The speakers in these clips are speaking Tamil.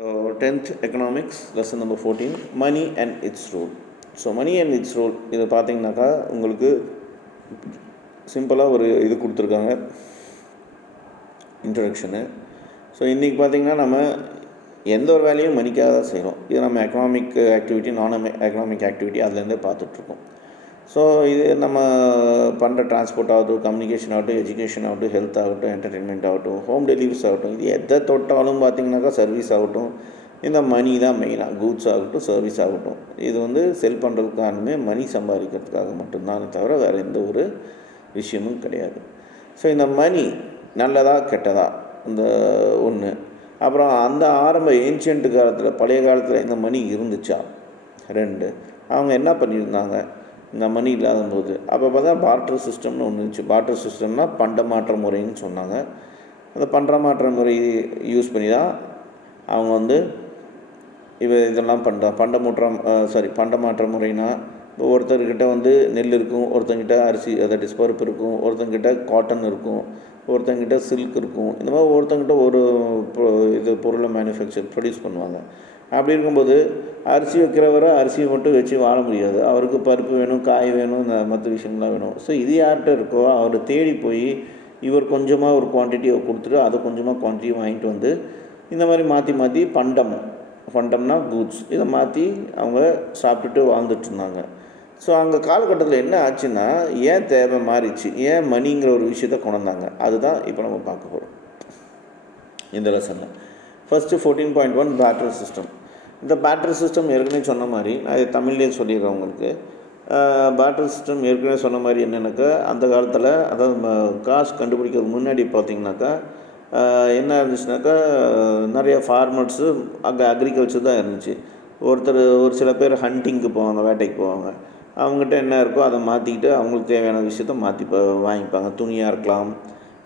So 10th economics lesson number 14, money and its role. So money and its role இதை பார்த்தீங்கன்னாக்கா உங்களுக்கு சிம்பிளாக ஒரு இது கொடுத்துருக்காங்க இன்ட்ரடக்ஷனு. ஸோ இன்றைக்கி பார்த்திங்கன்னா நம்ம எந்த ஒரு வேலையும் மணிக்காக தான் செய்கிறோம். இது நம்ம எக்கனாமிக் ஆக்டிவிட்டி, நான் எக்கனாமிக் ஆக்டிவிட்டி அதுலேருந்தே பார்த்துட்ருக்கோம். ஸோ இது நம்ம பண்ணுற டிரான்ஸ்போர்ட் ஆகட்டும், கம்யூனிகேஷன் ஆகட்டும், எஜுகேஷன் ஆகட்டும், ஹெல்த் ஆகட்டும், என்டர்டெயின்மெண்ட் ஆகட்டும், ஹோம் டெலிவரிஸ் ஆகட்டும், இது எதை தொட்டாலும் பார்த்திங்கனாக்கா சர்வீஸ் ஆகட்டும், இந்த மணி தான் மெயினாக. கூட்ஸ் ஆகட்டும், சர்வீஸ் ஆகட்டும், இது வந்து செல் பண்ணுறதுக்கானுமே மணி சம்பாதிக்கிறதுக்காக மட்டும்தானே தவிர வேறு எந்த ஒரு விஷயமும் கிடையாது. ஸோ இந்த மணி நல்லதா கெட்டதா இந்த ஒன்று. அப்புறம் அந்த ஆரம்ப ஏன்ஷியன்ட் காலத்தில், பழைய காலத்தில் இந்த மணி இருந்துச்சா? 2. அவங்க என்ன பண்ணியிருந்தாங்க இந்த மணி இல்லாத போது? அப்போ பார்த்தா பார்ட்டர் சிஸ்டம்னு ஒன்று இருந்துச்சு. பார்ட்டர் சிஸ்டம்னால் பண்ட மாற்ற முறைன்னு சொன்னாங்க. அந்த பண்ட மாற்ற முறை யூஸ் பண்ணி தான் அவங்க வந்து இதெல்லாம் பண்ட மாற்ற முறைனா, இப்போ ஒருத்தர்கிட்ட வந்து நெல் இருக்கும், ஒருத்தங்கிட்ட அரிசி அதாவது பருப்பு இருக்கும், ஒருத்தங்கிட்ட காட்டன் இருக்கும், ஒருத்தங்கிட்ட சில்க் இருக்கும். இந்த மாதிரி ஒருத்தங்கிட்ட ஒரு பொருளை ப்ரொடியூஸ் பண்ணுவாங்க. அப்படி இருக்கும்போது அரிசி வைக்கிறவரை அரிசியை மட்டும் வச்சு வாழ முடியாது. அவருக்கு பருப்பு வேணும், காய் வேணும், இந்த மற்ற விஷயங்கள்லாம் வேணும். ஸோ இது யார்கிட்ட இருக்கோ அவர் தேடி போய் இவர் கொஞ்சமாக ஒரு குவான்டிட்டியை கொடுத்துட்டு அதை கொஞ்சமாக குவான்டிட்டி வாங்கிட்டு வந்து இந்த மாதிரி மாற்றி ஃபண்டம்னா கூட்ஸ், இதை மாற்றி அவங்க சாப்பிட்டுட்டு வாழ்ந்துட்டு இருந்தாங்க. ஸோ அங்கே காலகட்டத்தில் என்ன ஆச்சுன்னா, ஏன் தேவை மாறிச்சு, ஏன் மணிங்கிற ஒரு விஷயத்தை கொண்டாந்தாங்க, அதுதான் இப்போ நம்ம பார்க்க போகிறோம் இந்த லெசனில். First 14.1 barter system. இந்த பேட்டர் சிஸ்டம் ஏற்கனவே சொன்ன மாதிரி நான் இது தமிழ்லேயே சொல்லிடுறேன் உங்களுக்கு. பேட்டர் சிஸ்டம் ஏற்கனவே சொன்ன மாதிரி என்னென்னாக்கா, அந்த காலத்தில் அதாவது காசு கண்டுபிடிக்கிறதுக்கு முன்னாடி பார்த்திங்கனாக்கா என்ன இருந்துச்சுனாக்கா, நிறைய ஃபார்மர்ஸு அங்கே அக்ரிகல்ச்சர் தான் இருந்துச்சு. ஒரு சில பேர் ஹண்டிங்க்கு போவாங்க, வேட்டைக்கு போவாங்க. அவங்ககிட்ட என்ன இருக்கோ அதை மாற்றிக்கிட்டு அவங்களுக்கு தேவையான விஷயத்த மாற்றி வாங்கிப்பாங்க. துணியாக இருக்கலாம்,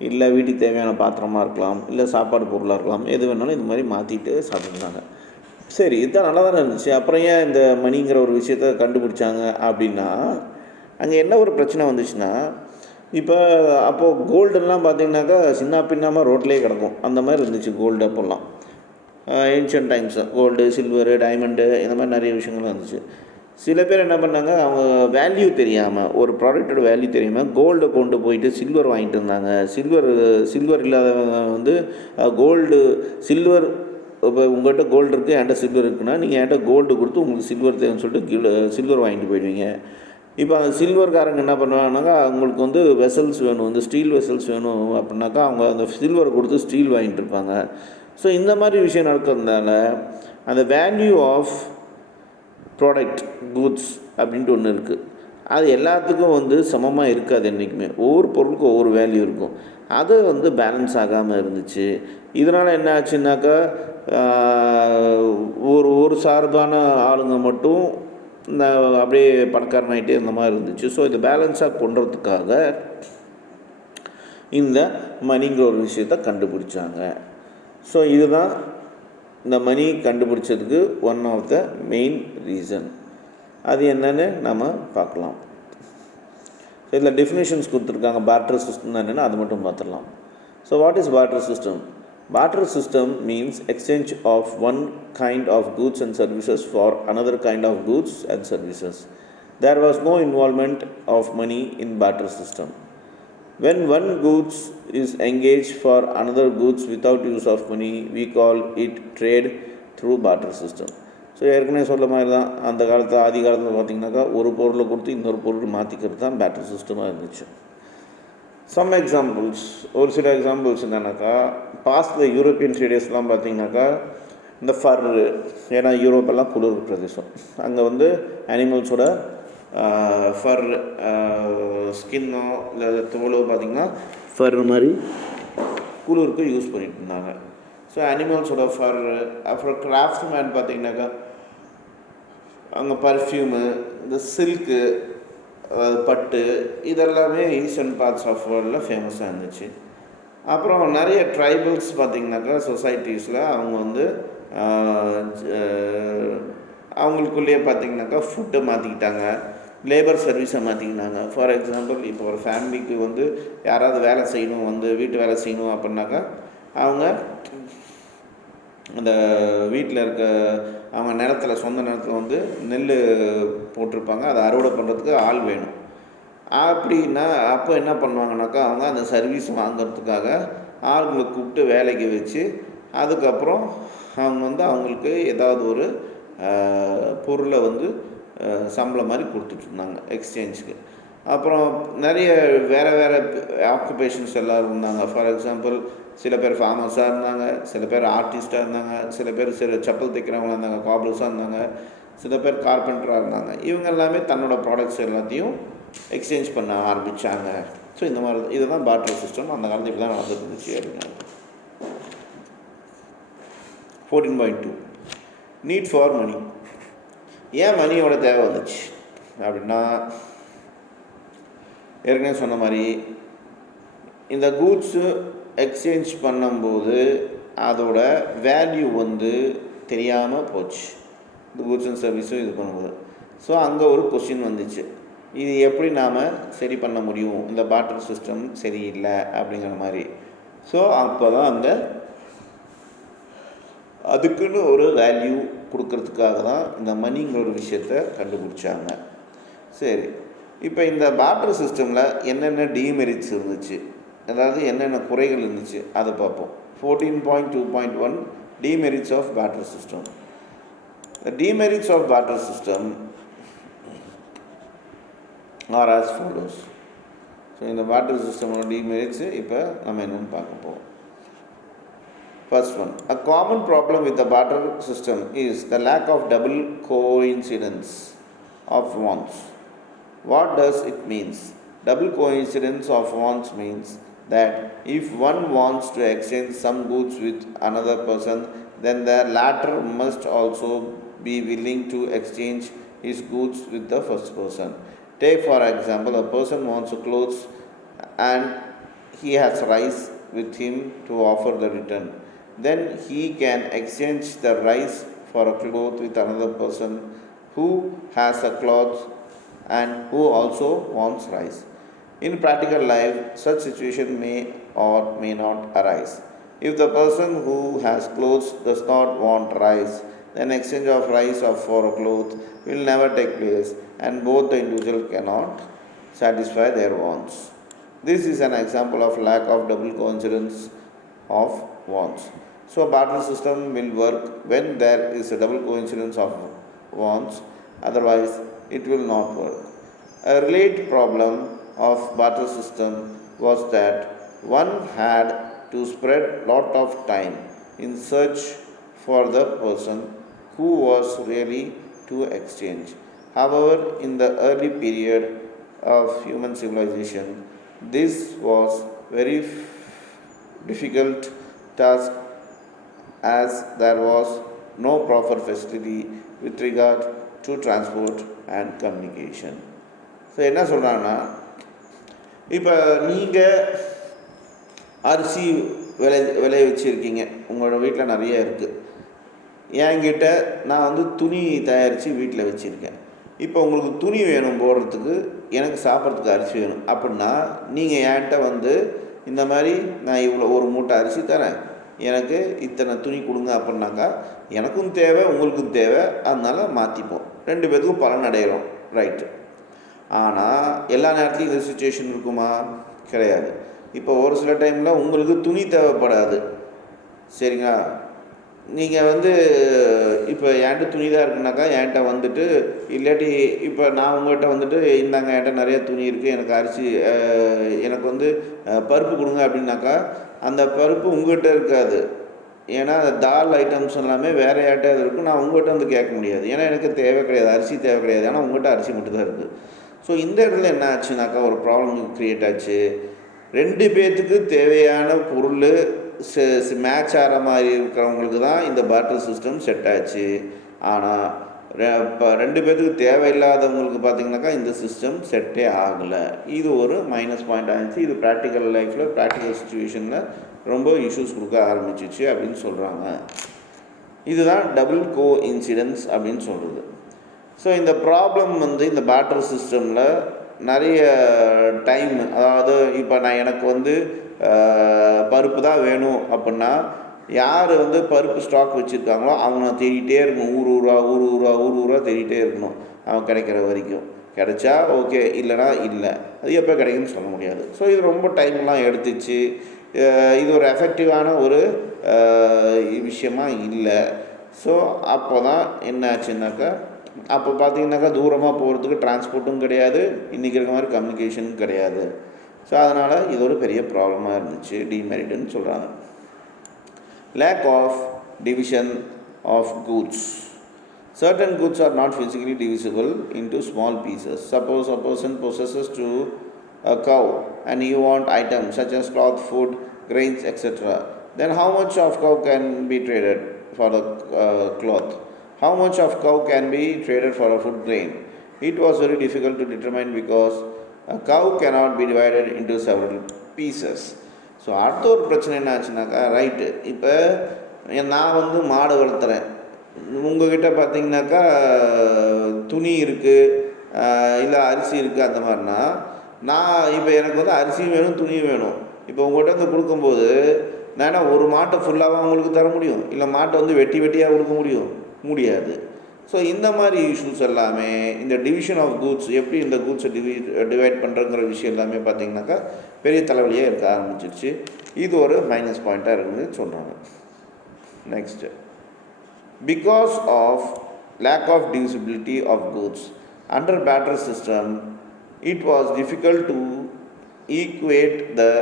இல்லை வீட்டுக்கு தேவையான பாத்திரமாக இருக்கலாம், இல்லை சாப்பாடு பொருளாக இருக்கலாம், எது வேணாலும் இது மாதிரி மாற்றிட்டு சாப்பிட்டுருந்தாங்க. சரி, இதுதான் நல்லா தானே இருந்துச்சு. அப்புறம் ஏன் இந்த மணிங்கிற ஒரு விஷயத்த கண்டுபிடிச்சாங்க அப்படின்னா, அங்கே என்ன ஒரு பிரச்சனை வந்துச்சுன்னா, இப்போ அப்போது கோல்டுலாம் பார்த்திங்கனாக்கா சின்ன பின்னாமல் ரோட்லேயே கிடக்கும். அந்த மாதிரி இருந்துச்சு கோல்டு அப்போல்லாம். Ancient times gold, silver, diamond, இந்த மாதிரி நிறைய விஷயங்கள்லாம் இருந்துச்சு. சில பேர் என்ன பண்ணாங்க, அவங்க வேல்யூ தெரியாமல், ஒரு ப்ராடக்டோட வேல்யூ தெரியாமல் கோல்டை கொண்டு போயிட்டு சில்வர் வாங்கிட்டு இருந்தாங்க. சில்வர் இல்லாதவங்க வந்து சில்வர், இப்போ உங்கள்கிட்ட கோல்டு இருக்குது, என்கிட்ட சில்வர் இருக்குன்னா நீங்கள் என்கிட்ட கோல்டு கொடுத்து உங்களுக்கு சில்வர் தேவைன்னு சொல்லிட்டு சில்வர் வாங்கிட்டு போயிடுவீங்க. இப்போ அந்த சில்வர்காரங்க என்ன பண்ணுவாங்கனாக்கா, அவங்களுக்கு வந்து வெசல்ஸ் வேணும், வந்து ஸ்டீல் வெசல்ஸ் வேணும் அப்படின்னாக்கா அவங்க அந்த சில்வரை கொடுத்து ஸ்டீல் வாங்கிட்டு இருப்பாங்க. ஸோ இந்த மாதிரி விஷயம் நடக்கிறதுனால அந்த வேல்யூ ஆஃப் ப்ராடக்ட், கூட்ஸ் அப்படின்ட்டு ஒன்று இருக்குது. அது எல்லாத்துக்கும் வந்து சமமாக இருக்காது என்றைக்குமே. ஒவ்வொரு பொருளுக்கும் ஒவ்வொரு வேல்யூ இருக்கும். அது வந்து பேலன்ஸ் ஆகாமல் இருந்துச்சு. இதனால் என்ன ஆச்சுன்னாக்கா, ஒரு சார்பான ஆளுங்க மட்டும் இந்த அப்படியே பணக்காரனாகிட்டே இந்த மாதிரி இருந்துச்சு. ஸோ இதை பேலன்ஸாக கொண்டுறதுக்காக இந்த மணிங்கிற ஒரு விஷயத்தை கண்டுபிடிச்சாங்க. ஸோ இதுதான் இந்த மணி கண்டுபிடிச்சதுக்கு one of the main reason. அது என்னன்னு நம்ம பார்க்கலாம். ஸோ இதில் டெஃபினேஷன்ஸ் கொடுத்துருக்காங்க. பார்ட்டர் சிஸ்டம் என்னென்னா அது மட்டும் பார்த்துடலாம். So what is barter system? Barter system means exchange of one kind of goods and services for another kind of goods and services. There was no involvement of money in barter system. When one goods is engaged for another goods without use of money, we call it trade through barter system. So ஏற்கனவே சொல்ல மாதிரி தான், அந்த காலத்தில் ஆதி காலத்தில் பார்த்திங்கனாக்கா ஒரு பொருளை கொடுத்து இன்னொரு பொருள் மாற்றிக்கிறது தான் பேட்டர் சிஸ்டமாக இருந்துச்சு. சம் எக்ஸாம்பிள்ஸ், ஒரு சில எக்ஸாம்பிள்ஸ் என்னன்னாக்கா, பாஸ்டில் யூரோப்பியன் ஸ்டேடியஸ்லாம் பார்த்திங்கனாக்கா இந்த ஃபர்ரு, ஏன்னா யூரோப்பெல்லாம் குளிர் பிரதேசம், அங்கே வந்து அனிமல்ஸோட ஃபர் ஸ்கின்னோ இல்லை தோலோ பார்த்திங்கன்னா ஃபர் மாதிரி குளிருக்கு யூஸ் பண்ணிட்டு இருந்தாங்க. ஸோ அனிமல்ஸோட ஃபர்ரு. அப்புறம் கிராஃப்ட் மேன் பார்த்திங்கனாக்கா அங்கே பர்ஃப்யூமு, இந்த சில்க்கு, பட்டு, இதெல்லாமே ஈஸ்டர்ன் பார்ட்ஸ் ஆஃப் வேர்ல்டில் ஃபேமஸாக இருந்துச்சு. அப்புறம் நிறைய ட்ரைபல்ஸ் பார்த்திங்கனாக்கா சொசைட்டிஸில் அவங்க வந்து அவங்களுக்குள்ளேயே பார்த்திங்கனாக்கா ஃபுட்டை மாற்றிக்கிட்டாங்க, லேபர் சர்வீஸை மாற்றிக்கினாங்க. ஃபார் எக்ஸாம்பிள், இப்போ ஒரு ஃபேமிலிக்கு வந்து யாராவது வேலை செய்யணும், வந்து வீட்டு வேலை செய்யணும் அப்படின்னாக்கா அவங்க அந்த வீட்டில் இருக்க அவங்க நிலத்தில் சொந்த நிலத்தில் வந்து நெல் போட்டிருப்பாங்க, அதை அறுவடை பண்ணுறதுக்கு ஆள் வேணும். அப்படின்னா அப்போ என்ன பண்ணுவாங்கனாக்கா, அவங்க அந்த சர்வீஸ் வாங்கிறதுக்காக ஆளுங்களை கூப்பிட்டு வேலைக்கு வச்சு, அதுக்கப்புறம் அவங்க வந்து அவங்களுக்கு ஏதாவது ஒரு பொருளை வந்து சம்பளம் மாதிரி கொடுத்துட்ருந்தாங்க எக்ஸ்சேஞ்சுக்கு. அப்புறம் நிறைய வேறு ஆக்குபேஷன்ஸ் எல்லாம் இருந்தாங்க. ஃபார் எக்ஸாம்பிள், சில பேர் ஃபார்மர்ஸாக இருந்தாங்க, சில பேர் ஆர்டிஸ்ட்டாக இருந்தாங்க, சில பேர் செப்பல் தைக்கிறவங்களாக இருந்தாங்க, கார்பர்ஸாக இருந்தாங்க, சில பேர் கார்பெண்டராக இருந்தாங்க. இவங்க எல்லாமே தன்னோட ப்ராடக்ட்ஸ் எல்லாத்தையும் எக்ஸ்சேஞ்ச் பண்ண ஆரம்பித்தாங்க. ஸோ இந்த மாதிரி இதுதான் பார்ட்டர் சிஸ்டம். அந்த காலத்தில் இப்படி தான் நடந்துட்டு இருந்துச்சு அப்படின்னாங்க. 14.2 நீட் ஃபார் மணி. ஏன் மணியோட தேவை வந்துச்சு அப்படின்னா, ஏற்கனவே சொன்ன மாதிரி இந்த கூட்ஸு எக்ஸ்சேஞ்ச் பண்ணும்போது அதோட வேல்யூ வந்து தெரியாமல் போச்சு, இந்த கூட்ஸ் அண்ட் சர்வீஸும் இது பண்ணும்போது. ஸோ அங்கே ஒரு கொஸ்டின் வந்துச்சு, இது எப்படி நாம் சரி பண்ண முடியும், இந்த பார்ட்டர் சிஸ்டம் சரியில்லை அப்படிங்கிற மாதிரி. ஸோ அப்போ தான் அங்கே அதுக்குன்னு ஒரு வேல்யூ கொடுக்கறதுக்காக தான் இந்த மணிங்கிற ஒரு விஷயத்தை கண்டுபிடிச்சாங்க. சரி, இப்போ இந்த பார்ட்டர் சிஸ்டமில் என்னென்ன டீமெரிட்ஸ் இருந்துச்சு, அதாவது என்னென்ன குறைகள் இருந்துச்சு அதை பார்ப்போம். 14.2.1 demerits of barter system. The demerits of barter system are as follows. So இந்த barter system demerits இப்போ நம்ம என்னென்னு பார்க்க போவோம். First one, a common problem with the barter system is the lack of double coincidence of wants. What does it means? Double coincidence of wants means that if one wants to exchange some goods with another person, then the latter must also be willing to exchange his goods with the first person. Take for example, a person wants clothes and he has rice with him to offer the return. Then he can exchange the rice for a cloth with another person who has a cloth and who also wants rice. In practical life, such situation may or may not arise. If the person who has clothes does not want rice, then exchange of rice for a cloth will never take place, and both the individual cannot satisfy their wants. This is an example of lack of double coincidence of wants. So barter system will work when there is a double coincidence of wants, otherwise it will not work. A related problem of barter system was that one had to spread lot of time in search for the person who was really to exchange. However, in the early period of human civilization, this was very difficult task, as there was no proper facility with regard to transport and communication. So என்ன சொல்கிறாங்கன்னா, இப்போ நீங்கள் அரிசி விளைய வச்சுருக்கீங்க, உங்களோட வீட்டில் நிறைய இருக்குது. என்கிட்ட நான் வந்து துணி தயாரித்து வீட்டில் வச்சுருக்கேன். இப்போ உங்களுக்கு துணி வேணும் போடுறதுக்கு, எனக்கு சாப்பிட்றதுக்கு அரிசி வேணும் அப்படின்னா, நீங்கள் என்கிட்ட வந்து இந்த மாதிரி நான் இவ்வளோ ஒரு மூட்டை அரிசி தரேன், எனக்கு இத்தனை துணி கொடுங்க அப்படின்னாக்கா, எனக்கும் தேவை உங்களுக்கும் தேவை, அதனால் மாற்றிப்போம், ரெண்டு பேருக்கும் பலன் அடைகிறோம், ரைட்டு. ஆனால் எல்லா நேரத்துலையும் இந்த சுச்சுவேஷன் இருக்குமா? கிடையாது. இப்போ ஒரு சில டைமில் உங்களுக்கு துணி தேவைப்படாது, சரிங்களா? நீங்கள் வந்து இப்போ என்கிட்ட துணி தான் இருக்குனாக்கா என்கிட்ட வந்துட்டு, இல்லாட்டி இப்போ நான் உங்கள்கிட்ட வந்துட்டு, இந்தாங்க என்கிட்ட நிறைய துணி இருக்குது, எனக்கு அரிசி எனக்கு வந்து பருப்பு கொடுங்க அப்படின்னாக்கா, அந்த பருப்பு உங்கள்கிட்ட இருக்காது. ஏன்னா தால் ஐட்டம்ஸ் எல்லாமே வேறு யார்கிட்ட இருக்கும், நான் உங்கள்கிட்ட வந்து கேட்க முடியாது, ஏன்னா எனக்கு தேவை கிடையாது, அரிசி தேவை கிடையாது, ஆனால் உங்கள்கிட்ட அரிசி மட்டும்தான் இருக்குது. ஸோ இந்த இடத்துல என்ன ஆச்சுனாக்கா, ஒரு ப்ராப்ளம் க்ரியேட் ஆச்சு. ரெண்டு பேர்த்துக்கு தேவையான பொருள் மேட்ச் ஆகிற மாதிரி இருக்கிறவங்களுக்கு தான் இந்த பார்ட்டர் சிஸ்டம் செட் ஆச்சு. ஆனால் இப்போ ரெண்டு பேர்த்துக்கு தேவையில்லாதவங்களுக்கு பார்த்திங்கனாக்கா இந்த சிஸ்டம் செட்டே ஆகலை. இது ஒரு மைனஸ் பாயிண்ட் ஆகிடுச்சு. இது ப்ராக்டிக்கல் லைஃப்பில், ப்ராக்டிக்கல் சுச்சுவேஷனில் ரொம்ப இஷ்யூஸ் கொடுக்க ஆரம்பிச்சிச்சு அப்படின்னு சொல்கிறாங்க. இதுதான் டபுள் கோ இன்சிடென்ஸ் அப்படின்னு சொல்கிறது. ஸோ இந்த ப்ராப்ளம் வந்து இந்த பார்ட்டர் சிஸ்டமில் நிறைய டைம், அதாவது இப்போ நான் எனக்கு வந்து பருப்பு தான் வேணும் அப்படின்னா, யார் வந்து பருப்பு ஸ்டாக் வச்சுருக்காங்களோ அவங்க தேடிகிட்டே இருக்கணும், ஊர் ஊராக தேடிகிட்டே இருக்கணும் அவன் கிடைக்கிற வரைக்கும். கிடைச்சா ஓகே, இல்லைனா இல்லை. அது எப்போ கிடைக்குன்னு சொல்ல முடியாது. ஸோ இது ரொம்ப டைம்லாம் எடுத்துச்சு. இது ஒரு எஃபெக்டிவான ஒரு விஷயமா இல்லை. ஸோ அப்போ தான் என்ன ஆச்சுன்னாக்கா, அப்போ பார்த்தீங்கன்னாக்கா தூரமாக போகிறதுக்கு டிரான்ஸ்போர்ட்டும் கிடையாது, இன்றைக்கி இருக்க மாதிரி கம்யூனிகேஷனும் கிடையாது. ஸோ அதனால் இது ஒரு பெரிய ப்ராப்ளமாக இருந்துச்சு, டிமெரிட்னு சொல்கிறாங்க. Lack of division of goods. Certain goods are not physically divisible into small pieces. Suppose a person possesses to a cow and you want items such as cloth, food, grains, etc. Then how much of cow can be traded for the cloth? How much of cow can be traded for a food grain? It was very difficult to determine because a cow cannot be divided into several pieces. So அடுத்த ஒரு பிரச்சனை என்ன ஆச்சுனாக்கா, ரைட்டு இப்போ நான் வந்து மாடு வளர்த்துறேன், உங்கள்கிட்ட பார்த்தீங்கன்னாக்கா துணி இருக்குது இல்லை அரிசி இருக்குது, அந்த மாதிரினா நான் இப்போ எனக்கு வந்து அரிசியும் வேணும் துணியும் வேணும். இப்போ உங்கள்கிட்ட வந்து கொடுக்கும்போது நான் என்ன ஒரு மாட்டை ஃபுல்லாக உங்களுக்கு தர முடியும், இல்லை மாட்டை வந்து வெட்டியாக கொடுக்க முடியாது. ஸோ இந்த மாதிரி இஷ்யூஸ் எல்லாமே இந்த டிவிஷன் ஆஃப் கூட்ஸ், எப்படி இந்த கூட்ஸை டிவைட் பண்ணுறங்கிற விஷயம் எல்லாமே பார்த்திங்கனாக்கா பெரிய தலைவலியாக இருக்க ஆரம்பிச்சிருச்சு. இது ஒரு மைனஸ் பாயிண்ட்டாக இருக்குன்னு சொல்கிறாங்க. Next, because of lack of divisibility of goods under barter system, it was difficult to equate the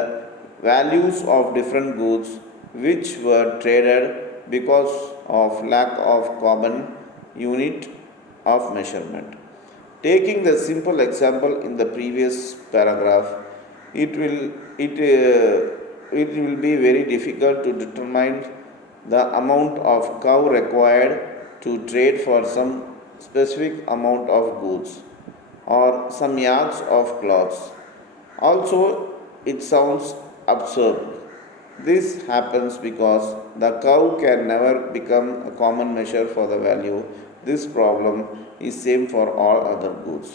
values of different goods which were traded because of lack of common unit of measurement. Taking the simple example in the previous paragraph, it will be very difficult to determine the amount of cow required to trade for some specific amount of goods or some yards of cloths. Also, it sounds absurd. This happens because the cow can never become a common measure for the value. This problem is same for all other goods.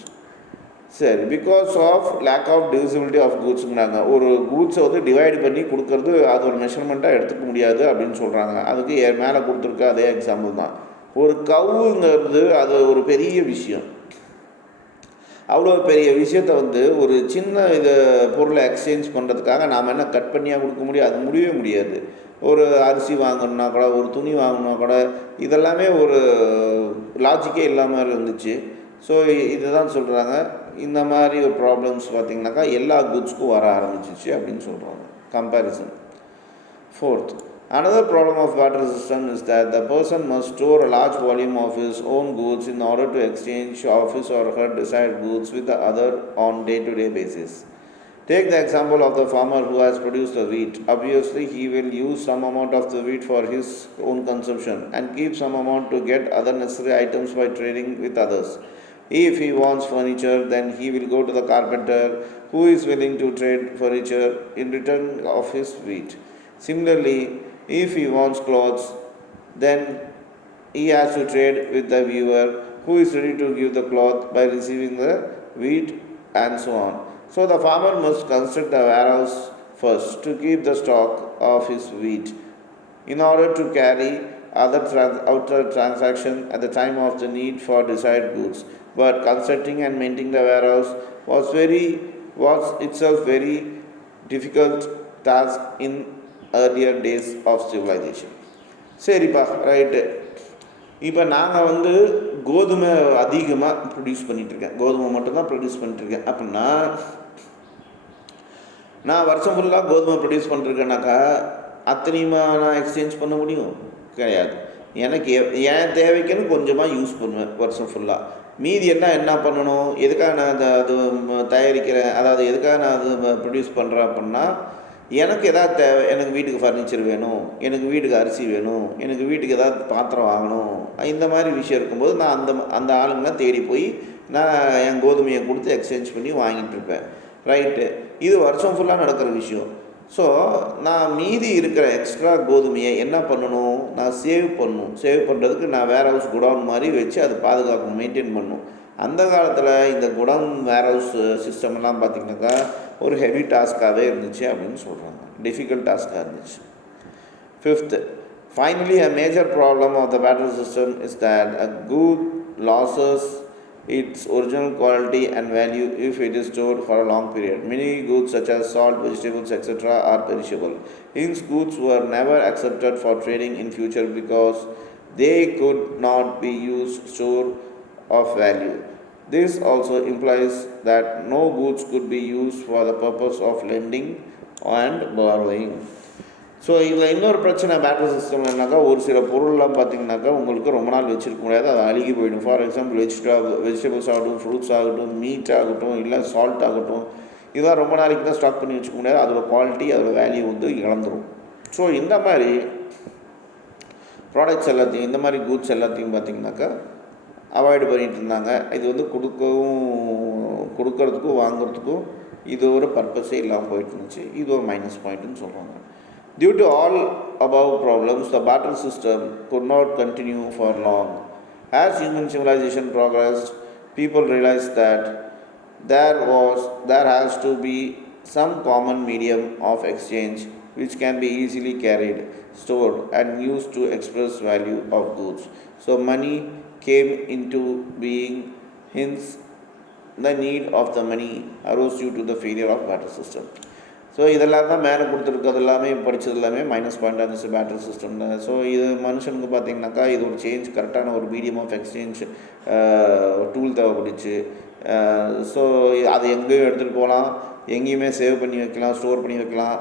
சரி, because of lack of divisibility of கூட்ஸுங்கிறாங்க. ஒரு கூட்ஸை வந்து டிவைடு பண்ணி கொடுக்கறது அது ஒரு மெஷர்மெண்ட்டாக எடுத்துக்க முடியாது அப்படின்னு சொல்கிறாங்க. அதுக்கு மேலே கொடுத்துருக்க அதே எக்ஸாம்பிள் தான். ஒரு கவுங்கிறது அது ஒரு பெரிய விஷயம். அவ்வளோ பெரிய விஷயத்தை வந்து ஒரு சின்ன பொருளை எக்ஸ்சேஞ்ச் பண்ணுறதுக்காக நாம் என்ன கட் பண்ணியாக கொடுக்க முடியும்? அது முடியவே முடியாது. ஒரு அரிசி வாங்கணுன்னா கூட, ஒரு துணி வாங்கணுன்னா கூட, இதெல்லாமே ஒரு லாஜிக்கே இல்லாமல் இருந்துச்சு. ஸோ இதுதான் சொல்கிறாங்க, இந்த மாதிரி ஒரு ப்ராப்ளம்ஸ் பார்த்திங்கனாக்கா எல்லா குட்ஸ்க்கும் வர ஆரம்பிச்சிச்சு அப்படின்னு சொல்கிறாங்க. Comparison. Fourth, another problem of barter system is that the person must store a large volume of his own goods in order to exchange of his or her desired goods with the other on day-to-day basis. Take the example of the farmer who has produced the wheat. Obviously, he will use some amount of the wheat for his own consumption and keep some amount to get other necessary items by trading with others. If he wants furniture, then he will go to the carpenter who is willing to trade furniture in return of his wheat. Similarly, if he wants clothes, then he has to trade with the weaver who is ready to give the cloth by receiving the wheat, and so on. So the farmer must construct a warehouse first to keep the stock of his wheat in order to carry outer transaction at the time of the need for desired goods. But constructing and maintaining the warehouse was itself very difficult task in earlier days of civilization. சரிப்பா, ரைட்டு. இப்போ நாங்கள் வந்து கோதுமை அதிகமாக ப்ரொடியூஸ் பண்ணிகிட்ருக்கேன், கோதுமை மட்டும்தான் ப்ரொடியூஸ் பண்ணிட்டுருக்கேன். அப்படின்னா நான் வருஷம் ஃபுல்லாக கோதுமை ப்ரொடியூஸ் பண்ணிருக்கேன்னாக்கா அத்தனையுமா நான் எக்ஸ்சேஞ்ச் பண்ண முடியும்? கிடையாது. எனக்கு என் தேவைக்குன்னு கொஞ்சமாக யூஸ் பண்ணுவேன் வருஷம் ஃபுல்லாக. மீதி என்ன பண்ணணும், எதுக்காக நான் அது தயாரிக்கிறேன், அதாவது எதுக்காக நான் அது ப்ரொடியூஸ் பண்ணுறேன் அப்படின்னா, எனக்கு எதாவது தேவை, எனக்கு வீட்டுக்கு ஃபர்னிச்சர் வேணும், எனக்கு வீட்டுக்கு அரிசி வேணும், எனக்கு வீட்டுக்கு ஏதாவது பாத்திரம் வாங்கணும், இந்த மாதிரி விஷயம் இருக்கும்போது நான் அந்த ஆளுங்களாம் தேடி போய் நான் என் கோதுமையை கொடுத்து எக்ஸ்சேஞ்ச் பண்ணி வாங்கிட்டுருப்பேன். ரைட்டு, இது வருஷம் ஃபுல்லாக நடக்கிற விஷயம். ஸோ நான் மீதி இருக்கிற எக்ஸ்ட்ரா கோதுமையை என்ன பண்ணணும், நான் சேவ் பண்ணுறதுக்கு நான் வேர் ஹவுஸ் குடவுன் மாதிரி வச்சு அதை பாதுகாக்கணும், மெயின்டைன் பண்ணணும். அந்த காலத்தில் இந்த குடவுன் வேர் ஹவுஸ் சிஸ்டம்லாம் பார்த்திங்கனாக்கா ஒரு ஹெவி டாஸ்க்காகவே இருந்துச்சு அப்படின்னு சொல்கிறாங்க, டிஃபிகல்ட் டாஸ்க்காக இருந்துச்சு. Fifth, Finally, a major problem of the barter system is that a good loses its original quality and value if it is stored for a long period. Many goods such as salt, vegetables, etc. are perishable. Hence, goods were never accepted for trading in future because they could not be used store of value. This also implies that no goods could be used for the purpose of lending and borrowing. So இதில் இன்னொரு பிரச்சனை பேட்டரி சிஸ்டம்னாக்கா, ஒரு சில பொருள்லாம் பார்த்திங்கனாக்கா உங்களுக்கு ரொம்ப நாள் வச்சுருக்க முடியாது, அது அழுகி போயிடும். ஃபார் எக்ஸாம்பிள் வெஜிடபிள்ஸ் ஆகட்டும், ஃப்ரூட்ஸ் ஆகட்டும், மீட் ஆகட்டும், இல்லை சால்ட் ஆகட்டும், இதெல்லாம் ரொம்ப நாளைக்கு தான் ஸ்டாக் பண்ணி வச்சுக்க முடியாது, அதோட குவாலிட்டி அதோட வேல்யூ வந்து இழந்துடும். ஸோ இந்த மாதிரி ப்ராடக்ட்ஸ் எல்லாத்தையும், இந்த மாதிரி கூட்ஸ் எல்லாத்தையும் பார்த்திங்கனாக்கா அவாய்டு பண்ணிகிட்டு இருந்தாங்க. இது வந்து கொடுக்கறதுக்கும் வாங்குறதுக்கும் இது ஒரு பர்பஸே இல்லாமல் போயிட்டு இருந்துச்சு. இது ஒரு மைனஸ் பாயிண்ட்டுன்னு சொல்கிறாங்க. Due to all above problems, the barter system could not continue for long. As human civilization progressed, people realized that there has to be some common medium of exchange which can be easily carried, stored, and used to express value of goods. So money came into being. Hence, the need of the money arose due to the failure of barter system. So இதெல்லாம் தான் மேலே கொடுத்துருக்கிறது எல்லாமே படித்தது எல்லாமே மைனஸ் பாயிண்டாக இருந்துச்சு பேட்டரி சிஸ்டமில். ஸோ இது மனுஷனுக்கு பார்த்திங்கனாக்கா இது ஒரு சேஞ்ச், கரெக்டான ஒரு மீடியம் ஆஃப் எக்ஸ்சேஞ்ச் டூல் தேவைப்பட்டுச்சு. ஸோ அதை எங்கேயும் எடுத்துகிட்டு போகலாம், எங்கேயுமே சேவ் பண்ணி வைக்கலாம், ஸ்டோர் பண்ணி வைக்கலாம்,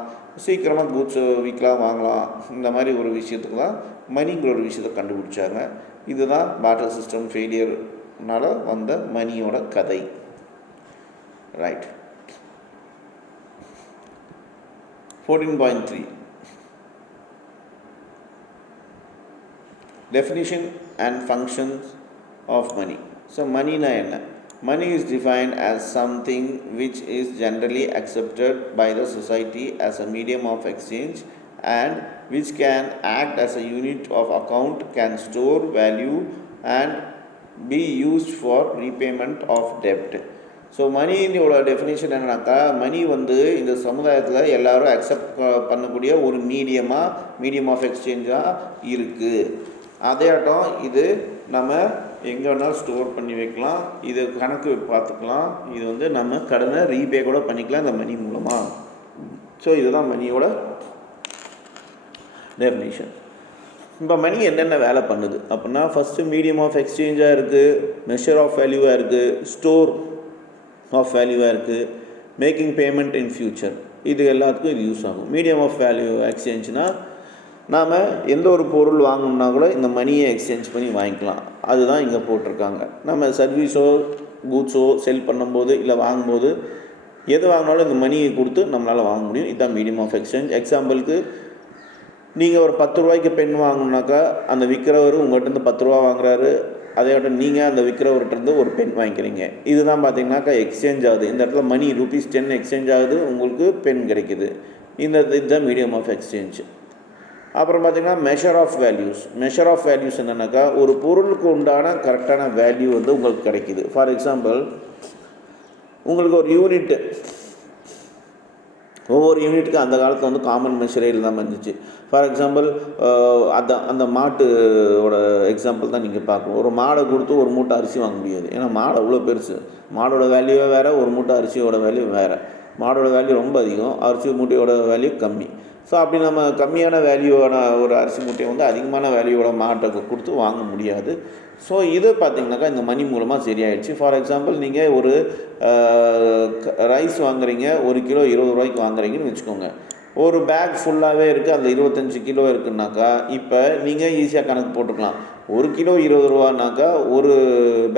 சீக்கிரமாக கூட்ஸ் விற்கலாம், வாங்கலாம். இந்த மாதிரி ஒரு விஷயத்துக்கு தான் மணிங்கிற ஒரு விஷயத்தை கண்டுபிடிச்சாங்க. இதுதான் பேட்டரி சிஸ்டம் ஃபெயிலியர்னால் வந்த மணியோட கதை. Right. 14.3 Definition and functions of money. So money na enna? Money is defined as something which is generally accepted by the society as a medium of exchange and which can act as a unit of account, can store value and be used for repayment of debt. So மணியோட டெஃபினேஷன் என்னன்னாக்கா, மணி வந்து இந்த சமுதாயத்தில் எல்லோரும் அக்செப்ட் பண்ணக்கூடிய ஒரு மீடியம் ஆஃப் எக்ஸ்சேஞ்சாக இருக்குது. அதேட்டம் இது நம்ம எங்கே வேணாலும் ஸ்டோர் பண்ணி வைக்கலாம், இது கணக்கு பார்த்துக்கலாம், இது வந்து நம்ம கடனை ரீபே கூட பண்ணிக்கலாம் இந்த மணி மூலமாக. ஸோ இதுதான் மணியோட டெஃபினேஷன். இப்போ மணி என்னென்ன வேலை பண்ணுது அப்படின்னா, ஃபஸ்ட்டு மீடியம் ஆஃப் எக்ஸ்சேஞ்சாக இருக்குது, மெஷர் ஆஃப் வேல்யூவாக இருக்குது, ஸ்டோர் ஆஃப் வேல்யூவாக இருக்குது, மேக்கிங் பேமெண்ட் இன் ஃப்யூச்சர், இது எல்லாத்துக்கும் இது யூஸ் ஆகும். மீடியம் ஆஃப் வேல்யூ எக்ஸ்சேஞ்ச்னால் நாம் எந்த ஒரு பொருள் வாங்கணுன்னா கூட இந்த மணியை எக்ஸ்சேஞ்ச் பண்ணி வாங்கிக்கலாம். அதுதான் இங்கே போட்டிருக்காங்க. நம்ம சர்வீஸோ கூட்ஸோ செல் பண்ணும்போது இல்லை வாங்கும்போது எது வாங்கினாலும் இந்த மணியை கொடுத்து நம்மளால் வாங்க முடியும். இதுதான் மீடியம் ஆஃப் எக்ஸ்சேஞ்ச். எக்ஸாம்பிளுக்கு நீங்கள் ஒரு 10 ரூபாய்க்கு பென் வாங்கணுன்னாக்கா அந்த விற்கிறவர் உங்கள்கிட்ட 10 ரூபா வாங்குறாரு, அதோட நீங்கள் அந்த விற்கிறவர்கிட்ட ஒரு பென் வாங்கிக்கிறீங்க. இதுதான் பார்த்தீங்கன்னாக்கா எக்ஸ்சேஞ்ச் ஆகுது. இந்த இடத்துல மணி ₹10 எக்ஸ்சேஞ்ச் ஆகுது, உங்களுக்கு பென் கிடைக்குது. இதுதான் மீடியம் ஆஃப் எக்ஸ்சேஞ்ச். அப்புறம் பார்த்திங்கன்னா மெஷர் ஆஃப் வேல்யூஸ் என்னென்னாக்கா, ஒரு பொருளுக்கு உண்டான கரெக்டான வேல்யூ வந்து உங்களுக்கு கிடைக்கிது. ஃபார் எக்ஸாம்பிள், உங்களுக்கு ஒரு யூனிட், ஒவ்வொரு யூனிட்டுக்கு அந்த காலத்தில் வந்து காமன் மெஷரே இல்லாமல் இருந்துச்சு. ஃபார் எக்ஸாம்பிள், அந்த மாட்டோட எக்ஸாம்பிள் தான் நீங்கள் பார்க்கணும். ஒரு மாடை கொடுத்து ஒரு மூட்டை அரிசி வாங்க முடியாது, ஏன்னா மாடு அவ்வளோ பெருசு. மாடோட வேல்யூவே வேறு, ஒரு மூட்டை அரிசியோட வேல்யூ வேறு. மாடோட வேல்யூ ரொம்ப அதிகம், அரிசி மூட்டையோட வேல்யூ கம்மி. ஸோ அப்படி நம்ம கம்மியான வேல்யூவான ஒரு அரிசி மூட்டையை வந்து அதிகமான வேல்யூவோட மாட்டை கொடுத்து வாங்க முடியாது. ஸோ இது பார்த்திங்கனாக்கா இந்த மணி மூலமாக சரியாயிடுச்சு. ஃபார் எக்ஸாம்பிள், நீங்கள் ஒரு ரைஸ் வாங்குறீங்க, 1 கிலோ 20 ரூபாய்க்கு வாங்குறீங்கன்னு வச்சுக்கோங்க. ஒரு பேக் ஃபுல்லாகவே இருக்குது, அதில் 25 கிலோ இருக்குன்னாக்கா இப்போ நீங்கள் ஈஸியாக கணக்கு போட்டுக்கலாம். 1 கிலோ 20 ரூபானாக்கா ஒரு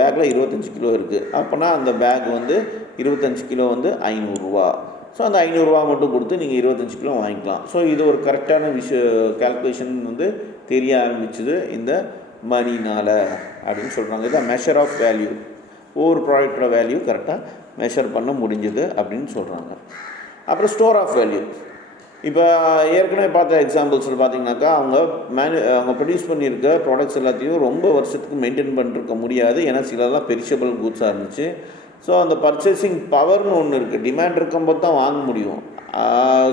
பேக்கில் 25 கிலோ இருக்குது. அப்போனா அந்த பேக் வந்து 25 கிலோ வந்து 500 ரூபா. ஸோ அந்த 500 ரூபா மட்டும் கொடுத்து நீங்கள் 25 கிலோ வாங்கிக்கலாம். ஸோ இது ஒரு கரெக்டான கால்குலேஷன் வந்து தெரிய ஆரம்பிச்சுது இந்த மணினால் அப்படின்னு சொல்கிறாங்க. இதான் மெஷர் ஆஃப் வேல்யூ. ஒவ்வொரு ப்ராடக்டோட வேல்யூ கரெக்டாக மெஷர் பண்ண முடிஞ்சுது அப்படின்னு சொல்கிறாங்க. அப்புறம் ஸ்டோர் ஆஃப் வேல்யூ. இப்போ ஏற்கனவே பார்த்த எக்ஸாம்பிள்ஸில் பார்த்திங்கனாக்கா அவங்க ப்ரொடியூஸ் பண்ணியிருக்க ப்ராடக்ட்ஸ் எல்லாத்தையும் ரொம்ப வருஷத்துக்கு மெயின்டைன் பண்ணிருக்க முடியாது, ஏன்னா சிலதெல்லாம் பெரிஷபிள் கூட்ஸாக இருந்துச்சு. ஸோ அந்த பர்ச்சேசிங் பவர்னு ஒன்று இருக்குது, டிமாண்ட் இருக்கும்போது தான் வாங்க முடியும்.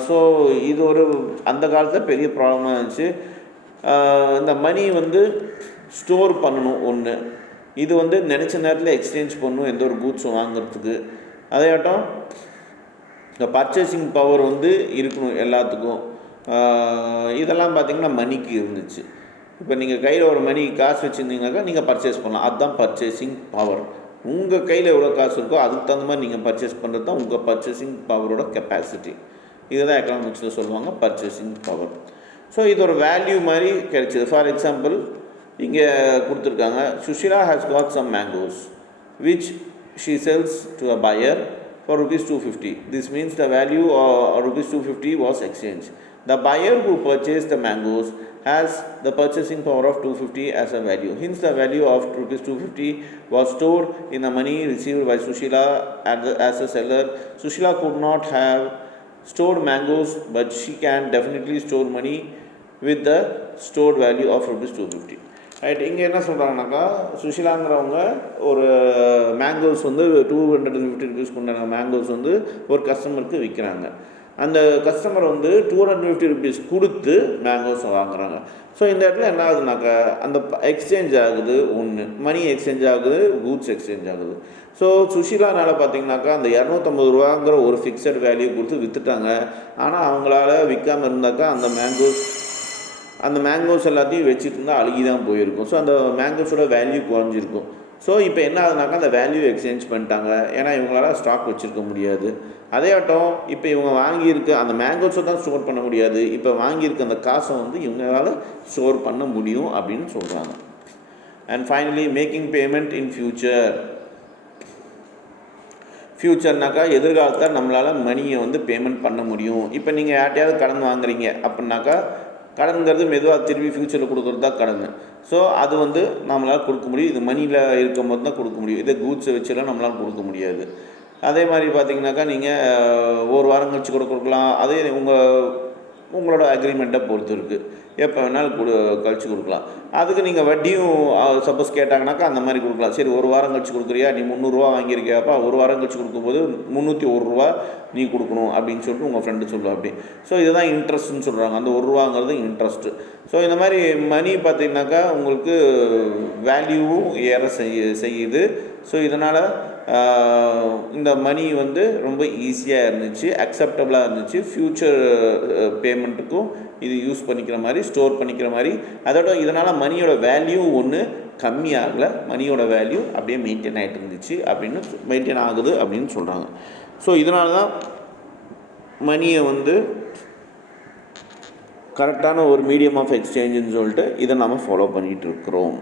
ஸோ இது ஒரு அந்த காலத்தில் பெரிய ப்ராப்ளமாக இருந்துச்சு. இந்த மணி வந்து ஸ்டோர் பண்ணணும் ஒன்று, இது வந்து நினச்ச நேரத்தில் எக்ஸ்சேஞ்ச் பண்ணணும் எந்த ஒரு கூட்ஸும் வாங்குறதுக்கு. அதேயாட்டம் இந்த பர்ச்சேசிங் பவர் வந்து இருக்கணும் எல்லாத்துக்கும். இதெல்லாம் பார்த்திங்கன்னா மணிக்கு இருந்துச்சு. இப்போ நீங்கள் கையில் ஒரு மணி காசு வச்சுருந்தீங்கனாக்கா நீங்கள் பர்ச்சேஸ் பண்ணலாம், அதுதான் பர்ச்சேசிங் பவர். உங்கள் கையில் எவ்வளோ காசு இருக்கோ அதுக்கு தகுந்த மாதிரி நீங்கள் பர்ச்சேஸ் பண்ணுறது தான் உங்கள் பர்ச்சேசிங் பவரோட கெப்பாசிட்டி. இதுதான் எக்கனாமிக்ஸில் சொல்லுவாங்க பர்ச்சேசிங் பவர். ஸோ இது ஒரு வேல்யூ மாதிரி கிடைச்சிது. ஃபார் எக்ஸாம்பிள் இங்கே கொடுத்துருக்காங்க, Sushila has got some mangoes which she sells to a buyer for rupees 250. This means the value of rupees 250 was exchanged. The buyer who purchased the mangoes has the purchasing power of 250 as a value. Hence the value of rupees 250 was stored in the money received by Sushila as a seller. Sushila could not have stored mangoes, but she can definitely store money with the stored value of rupees 250. Right. இங்கே என்ன சொல்கிறாங்கனாக்கா, சுஷிலாங்கிறவங்க ஒரு மேங்கோஸ் வந்து 250 ருபீஸ்க்கு உண்டான மேங்கோஸ் வந்து ஒரு கஸ்டமருக்கு விற்கிறாங்க. அந்த கஸ்டமர் வந்து 250 ருபீஸ் கொடுத்து மேங்கோஸ் வாங்குறாங்க. ஸோ இந்த இடத்துல என்ன ஆகுதுனாக்கா, அந்த எக்ஸ்சேஞ்ச் ஆகுது, ஒன்று மணி எக்ஸ்சேஞ்ச் ஆகுது, கூட்ஸ் எக்ஸ்சேஞ்ச் ஆகுது. ஸோ சுஷிலானால் பார்த்தீங்கன்னாக்கா அந்த 250 ரூபாங்கிற ஒரு ஃபிக்ஸட் வேல்யூ கொடுத்து விற்றுட்டாங்க. ஆனால் அவங்களால விற்காமல் இருந்தாக்கா அந்த மேங்கோஸ் எல்லாத்தையும் வச்சுட்டு இருந்தால் அழுகி தான் போயிருக்கும். ஸோ அந்த மேங்கோஸோட வேல்யூ குறைஞ்சிருக்கும். ஸோ இப்போ என்ன ஆகுதுனாக்கா அந்த வேல்யூ எக்ஸ்சேஞ்ச் பண்ணிட்டாங்க. ஏன்னா இவங்களால ஸ்டாக் வச்சுருக்க முடியாது. அதே ஆட்டம் இப்போ இவங்க வாங்கியிருக்க அந்த மேங்கோஸை தான் ஸ்டோர் பண்ண முடியாது. இப்போ வாங்கியிருக்க அந்த காசை வந்து இவங்களால ஸ்டோர் பண்ண முடியும் அப்படின்னு சொல்கிறாங்க. And finally making payment in ஃப்யூச்சர்னாக்கா எதிர்காலத்தில் நம்மளால் மணியை வந்து பேமெண்ட் பண்ண முடியும். இப்போ நீங்கள் யார்ட்டையாவது கடன் வாங்குறீங்க அப்படின்னாக்கா, கடன்கிறது மெதுவாக திரும்பி ஃப்யூச்சரில் கொடுக்குறது தான் கடன். ஸோ அது வந்து நம்மளால் கொடுக்க முடியும். இது மணியில் இருக்கும் போது தான் கொடுக்க முடியும். இதே கூட்ஸை வச்சுலாம் நம்மளால் கொடுக்க முடியாது. அதே மாதிரி பார்த்திங்கனாக்கா நீங்கள் ஒரு வாரம் கழிச்சு கூட கொடுக்கலாம். அதே உங்களோட அக்ரிமெண்ட்டை பொறுத்து இருக்குது. எப்போ வேணாலும் கழிச்சு கொடுக்கலாம். அதுக்கு நீங்கள் வட்டியும் சப்போஸ் கேட்டாங்கனாக்கா அந்த மாதிரி கொடுக்கலாம். சரி, ஒரு வாரம் கழிச்சு கொடுக்குறியா, நீ 300 ரூபா வாங்கியிருக்கியாப்பா, ஒரு வாரம் கழிச்சு கொடுக்கும்போது 301 ரூபா நீ கொடுக்கணும் அப்படின்னு சொல்லிட்டு உங்கள் ஃப்ரெண்டு சொல்லுவா அப்படி. ஸோ இதுதான் இன்ட்ரெஸ்ட்னு சொல்கிறாங்க. அந்த 1 ரூபாங்கிறது இன்ட்ரெஸ்ட்டு. ஸோ இந்த மாதிரி மணி பார்த்திங்கனாக்கா உங்களுக்கு வேல்யூவும் ஏற செய்யுது. ஸோ இதனால் இந்த மணி வந்து ரொம்ப ஈஸியாக இருந்துச்சு, அக்செப்டபுளாக இருந்துச்சு. ஃப்யூச்சர் பேமெண்ட்டுக்கும் இது யூஸ் பண்ணிக்கிற மாதிரி, ஸ்டோர் பண்ணிக்கிற மாதிரி. அதோட இதனால் மணியோட வேல்யூ ஒன்று கம்மியாகலை, மணியோட வேல்யூ அப்படியே மெயின்டைன் ஆகிட்டு இருந்துச்சு அப்படின்னு மெயின்டைன் ஆகுது அப்படின்னு சொல்கிறாங்க. ஸோ இதனால தான் மணியை வந்து கரெக்டான ஒரு மீடியம் ஆஃப் எக்ஸ்சேஞ்சுன்னு சொல்லிட்டு இதை நம்ம ஃபாலோ பண்ணிகிட்டு இருக்கிறோம்.